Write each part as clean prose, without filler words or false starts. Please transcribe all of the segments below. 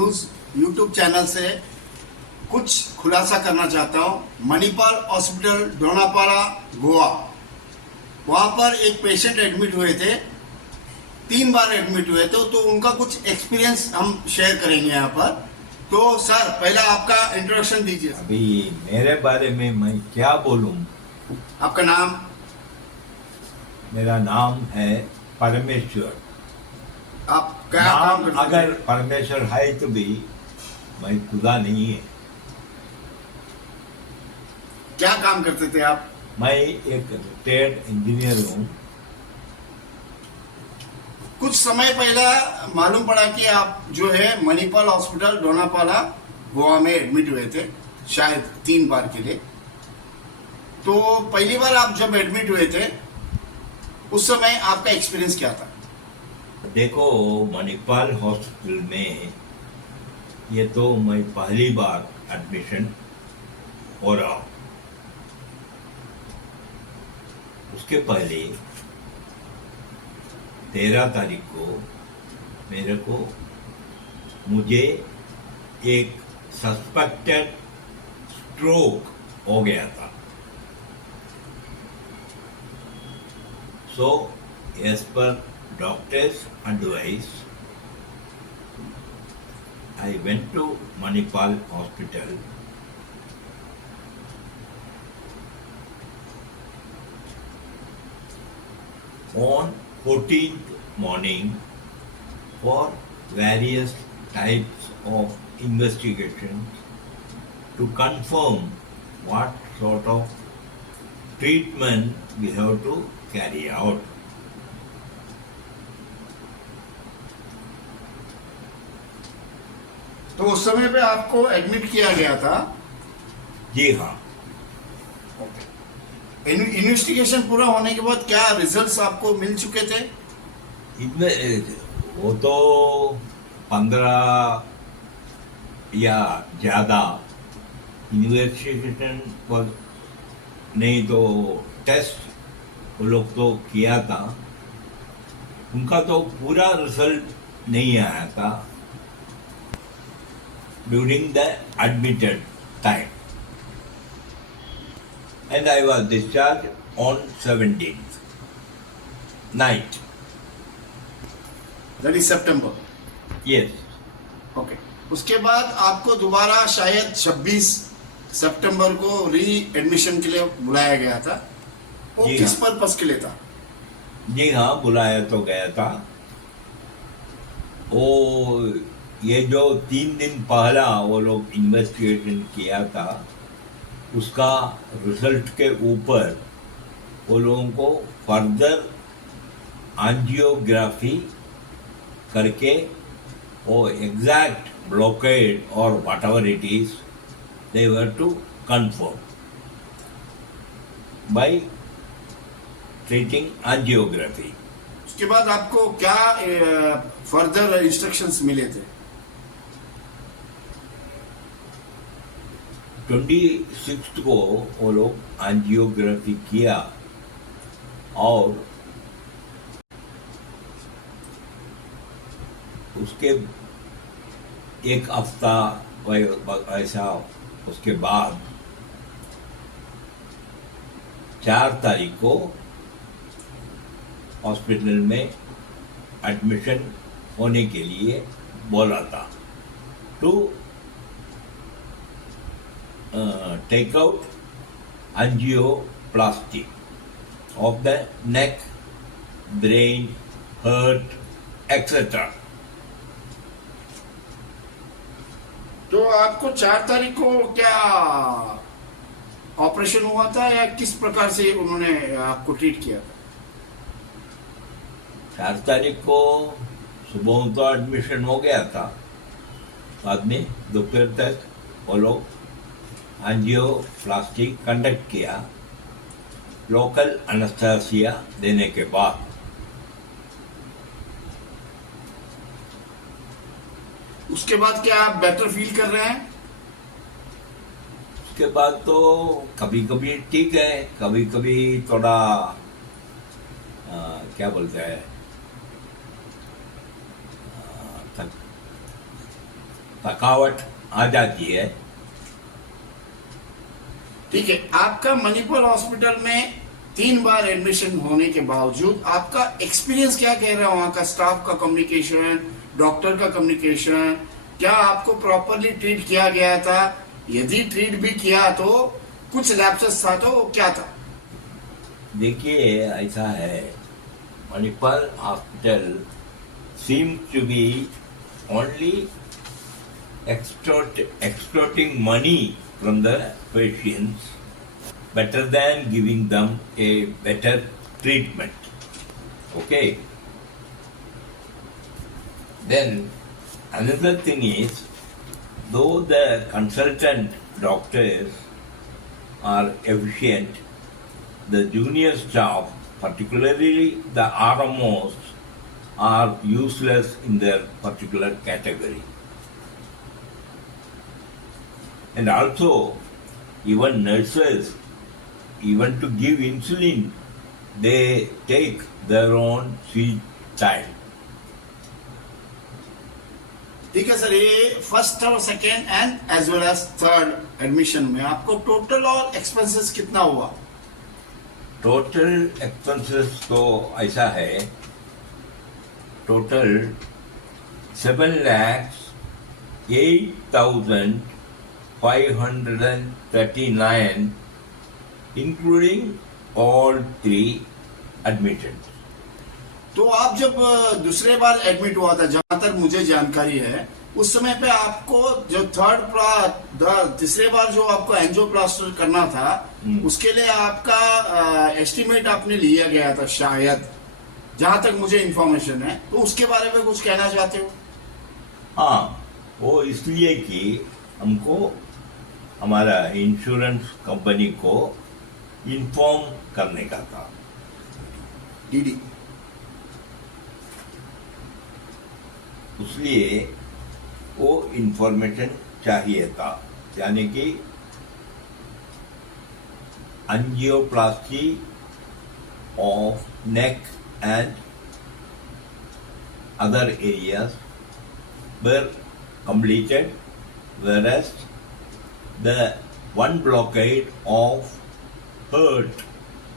News YouTube channel से कुछ खुलासा करना चाहता हूँ। मणिपाल हॉस्पिटल डोनापाड़ा गोवा, वहाँ पर एक पेशेंट एडमिट हुए थे, 3 बार एडमिट हुए थे, तो उनका कुछ एक्सपीरियंस हम शेयर करेंगे यहाँ पर। तो सर, पहला आपका इंट्रोडक्शन दीजिए। अभी मेरे बारे में मैं क्या बोलूं? आपका नाम? मेरा नाम है परमेश्वर। आप क्या काम नाम करते थे? अगर परमेश्वर है तो भी मैं खुदा नहीं है। क्या काम करते थे आप? मैं एक रिटायर्ड इंजीनियर हूँ। कुछ समय पहले मालूम पड़ा कि आप जो है मणिपाल हॉस्पिटल डोनापाड़ा गोवा में एडमिट हुए थे, शायद 3 बार के लिए। तो पहली बार आप जब एडमिट हुए थे, उस समय आपका एक्सपीरियंस क्या था? देखो, मणिपाल हॉस्पिटल में ये तो मैं पहली बार एडमिशन हो रहा हूँ। उसके पहले 13 तारीख को मुझे एक सस्पेक्टेड स्ट्रोक हो गया था। So as per doctor's advice I went to Manipal Hospital. On 14th morning for various types of investigations to confirm what sort of treatment we have to carry out. तो उस समय पे आपको admit किया गया था। जी हाँ। इन्वेस्टिगेशन पूरा होने के बाद क्या रिजल्ट्स आपको मिल चुके थे? इनमें वो तो 15 या ज़्यादा इन्वेस्टिगेशन पर नहीं तो टेस्ट वो लोग तो किया था, उनका तो पूरा रिजल्ट नहीं आया था during the admitted time, and I was discharged on 17th night. That is September. Yes. Okay. उसके बाद आपको दोबारा शायद 26 सितंबर को री एडमिशन के लिए बुलाया गया था। वो जी किस हाँ। पर्पस के लिए था? जी हाँ, बुलाया तो गया था। वो ये जो 3 दिन पहला वो लोग इन्वेस्टिगेशन किया था, उसका रिजल्ट के ऊपर वो लोगों को फर्दर एंजियोग्राफी करके वो एग्जैक्ट ब्लॉकेड और whatever it is they were to confirm by treating angiography. उसके बाद आपको क्या फर्दर इंस्ट्रक्शंस मिले थे? 26 को वो लोग एंजियोग्राफी किया और उसके एक हफ्ता ऐसा उसके बाद 4 तारीख को हॉस्पिटल में एडमिशन होने के लिए बोला था to take out angioplasty of the neck, brain, heart, etc. तो आपको 4 तारीख को क्या ऑपरेशन हुआ था या किस प्रकार से उन्होंने आपको ट्रीट किया था? 4 तारीख को सुबह तो एडमिशन हो गया था, बाद में दोपहर तक वो लोग एंजियोप्लास्टी कंडक्ट किया लोकल एनेस्थीसिया देने के बाद। उसके बाद क्या आप बेटर फील कर रहे हैं? उसके बाद तो कभी कभी ठीक है, कभी कभी थोड़ा क्या बोलते हैं थकावट आ जाती है। ठीक है, आपका मणिपाल हॉस्पिटल में 3 बार एडमिशन होने के बावजूद आपका एक्सपीरियंस क्या कह रहा है? वहां का स्टाफ का कम्युनिकेशन, डॉक्टर का कम्युनिकेशन, क्या आपको प्रॉपरली ट्रीट किया गया था? यदि ट्रीट भी किया तो कुछ लैप्सेस था तो क्या था? देखिए, ऐसा है, Manipal hospital seem to be only extorting money from the patients better than giving them a better treatment. Okay. Then another thing is, though the consultant doctors are efficient, the junior staff, particularly the RMOs, are useless in their particular category. And also, even nurses, even to give insulin, they take their own sweet time. ठीक है sir, ये first और second and as well as third admission में आपको total और expenses कितना हुआ? Total expenses तो ऐसा है, टोटल 7,08,539, including all 3 admissions. तो आप जब दूसरे बार एडमिट हुआ था, जहां तक मुझे जानकारी है, उस समय पे आपको जो तीसरे बार जो आपको एंजियोप्लास्टी करना था, उसके लिए आपका एस्टिमेट आपने लिया गया था शायद, जहां तक मुझे इंफॉर्मेशन है, तो उसके बारे में कुछ कहना चाहते हो? हाँ, वो इसलिए कि हमको हमारा इंश्योरेंस कंपनी को इन्फॉर्म करने का था। डीडी इसलिए वो इंफॉर्मेशन चाहिए था, यानी कि angioplasty of neck and other areas were completed, whereas the one blockade of heart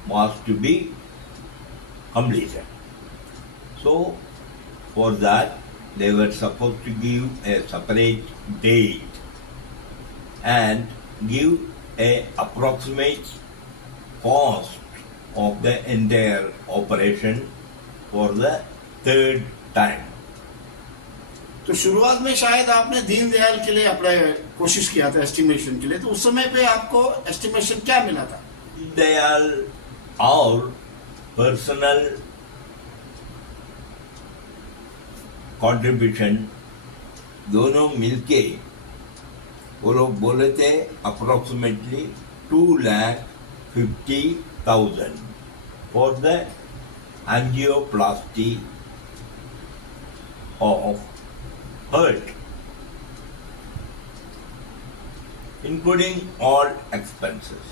was to be completed. So for that they were supposed to give a separate date and give a approximate cost of the entire operation for the third time. तो शुरुआत में शायद आपने दीनदयाल के लिए apply कोशिश किया था एस्टिमेशन के लिए, तो उस समय पे आपको एस्टिमेशन क्या मिला था? दीनदयाल और पर्सनल कंट्रीब्यूशन दोनों मिलके वो लोग बोले थे approximately 2,50,000 for the angioplasty of heart, including all expenses.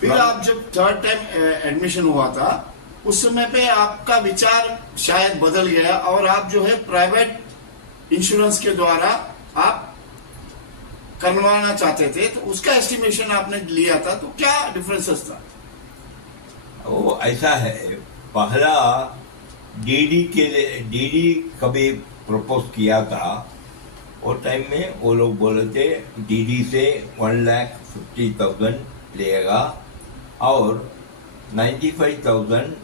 फिर आप जब थर्ड टाइम एडमिशन हुआ था, उस समय पे आपका विचार शायद बदल गया और आप जो है प्राइवेट इंश्योरेंस के द्वारा आप करवाना चाहते थे, तो उसका एस्टिमेशन आपने लिया था, तो क्या डिफरेंसेस था? वो ऐसा है, पहला डीडी कभी प्रपोज किया था, वो टाइम में वो लोग बोले थे डीडी से 1,50,000 लेगा और 95,000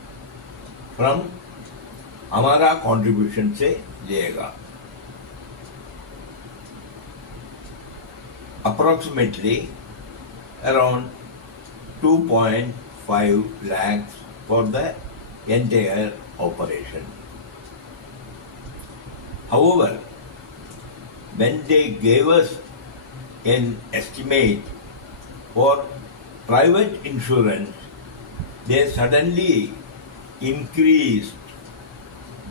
फ्रॉम हमारा कंट्रीब्यूशन से लेगा। Approximately around 2.5 lakhs for the entire operation. However, when they gave us an estimate for private insurance, they suddenly increased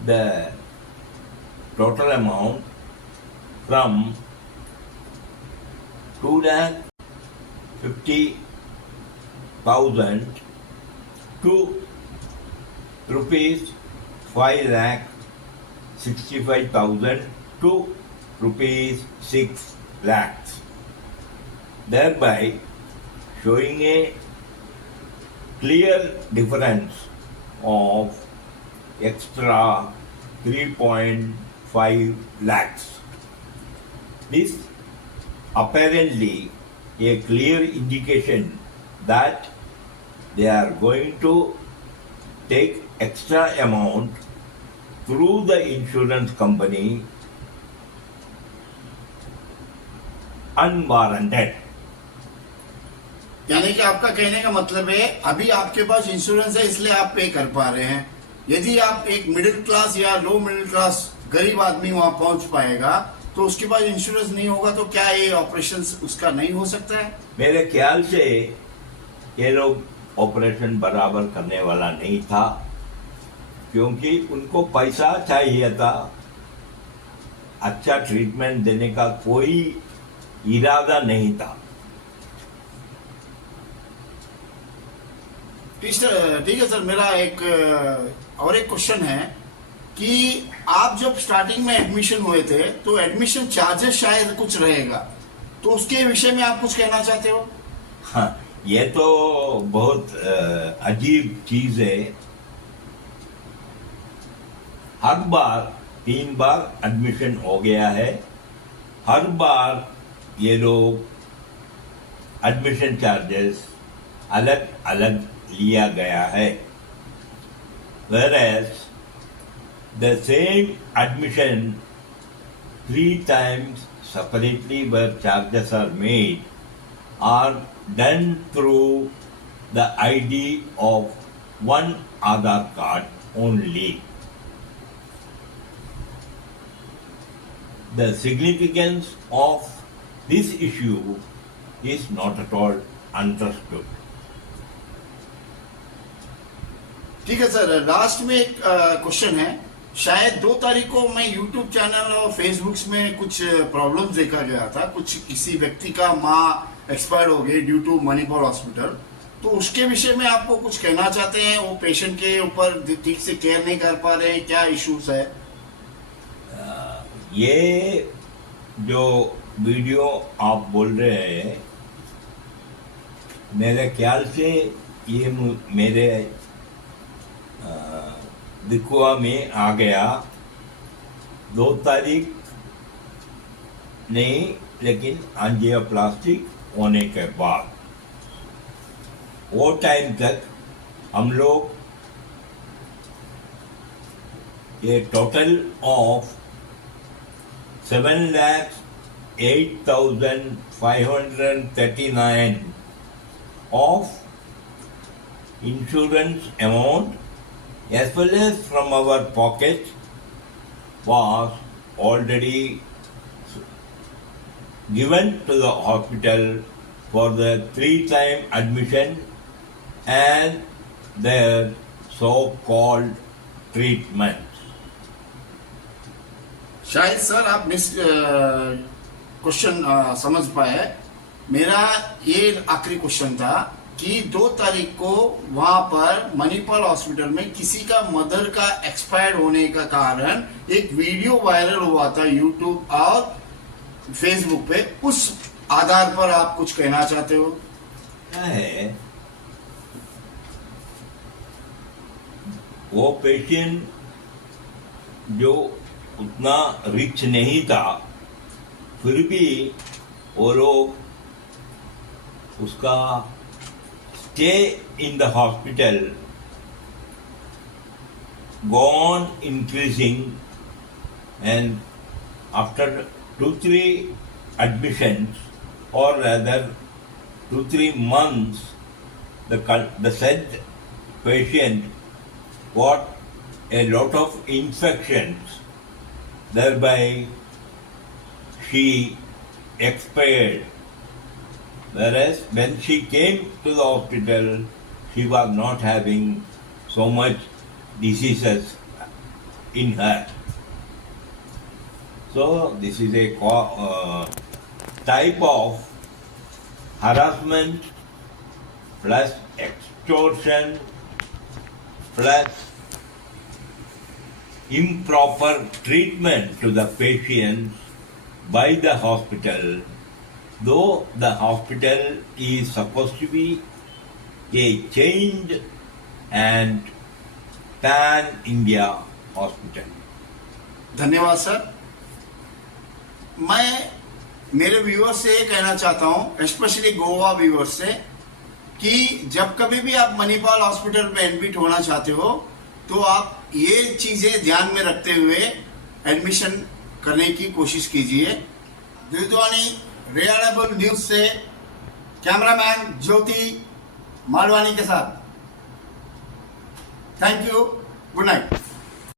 the total amount from 2,50,000 to rupees 5,65,000 to rupees 6 lakhs, thereby showing a clear difference of extra 3.5 lakhs. This apparently a clear indication that they are going to take extra amount through the insurance company unwarranted. यानी कि आपका कहने का मतलब है अभी आपके पास insurance है इसलिए आप पे कर पा रहे हैं। यदि आप एक मिडिल क्लास या लो मिडिल क्लास गरीब आदमी वहां पहुंच पाएगा तो उसके पास इंश्योरेंस नहीं होगा तो क्या ये ऑपरेशन उसका नहीं हो सकता है? मेरे ख्याल से ये लोग ऑपरेशन बराबर करने वाला नहीं था, क्योंकि उनको पैसा चाहिए था। अच्छा ट्रीटमेंट देने का कोई इरादा नहीं था। ठीक है सर, मेरा एक और एक क्वेश्चन है कि आप जब स्टार्टिंग में एडमिशन हुए थे तो एडमिशन चार्जेस शायद कुछ रहेगा, तो उसके विषय में आप कुछ कहना चाहते हो? हाँ, ये तो बहुत अजीब चीज है। हर बार 3 बार एडमिशन हो गया है, हर बार ये लोग एडमिशन चार्जेस अलग अलग लिया गया है। Whereas the same admission 3 times separately where charges are made are done through the ID of one Aadhaar card only. The significance of this issue is not at all understood. ठीक है sir, last में एक question है। शायद 2 तारीख को मैं YouTube channel और फेसबुक में कुछ प्रॉब्लम्स देखा गया था। कुछ किसी व्यक्ति का माँ एक्सपायर हो गई ड्यू टू मणिपाल हॉस्पिटल, तो उसके विषय में आपको कुछ कहना चाहते हैं? वो पेशेंट के ऊपर ठीक से केयर नहीं कर पा रहे हैं, क्या इश्यूज है? ये जो वीडियो आप बोल रहे हैं, मेरे ख्याल से ये मेरे दिखुआ में आ गया 2 तारीख नहीं, लेकिन एंजियोप्लास्टिक होने के बाद। वो टाइम तक हम लोग ये total of 7,08,539 of insurance amount as well as from our pocket was already given to the hospital for the 3-time admission and their so-called treatment. शायद सर आप क्वेश्चन समझ पाए। मेरा ये आखिरी क्वेश्चन था कि 2 तारीख को वहां पर मणिपाल हॉस्पिटल में किसी का मदर का एक्सपायर होने का कारण एक वीडियो वायरल हुआ था यूट्यूब और फेसबुक पे। उस आधार पर आप कुछ कहना चाहते हो? क्या है, वो पेशेंट जो उतना रिच नहीं था, फिर भी वो लोग उसका stay in the hospital go on increasing, and after 2-3 admissions, or rather 2-3 months, the said patient got a lot of infections, thereby she expired. Whereas when she came to the hospital, she was not having so much diseases in her. So this is a type of harassment plus extortion plus improper treatment to the patients by the hospital, though the hospital is supposed to be a changed and pan-India hospital. धन्यवाद sir. मैं मेरे viewers से ये कहना चाहता हूँ, specially Goa viewers से, कि जब कभी भी आप मणिपाल हॉस्पिटल में एडमिट होना चाहते हो तो आप ये चीजें ध्यान में रखते हुए एडमिशन करने की कोशिश कीजिए। दूधवानी रिलायबल न्यूज से कैमरामैन ज्योति मालवानी के साथ। Thank you, good night.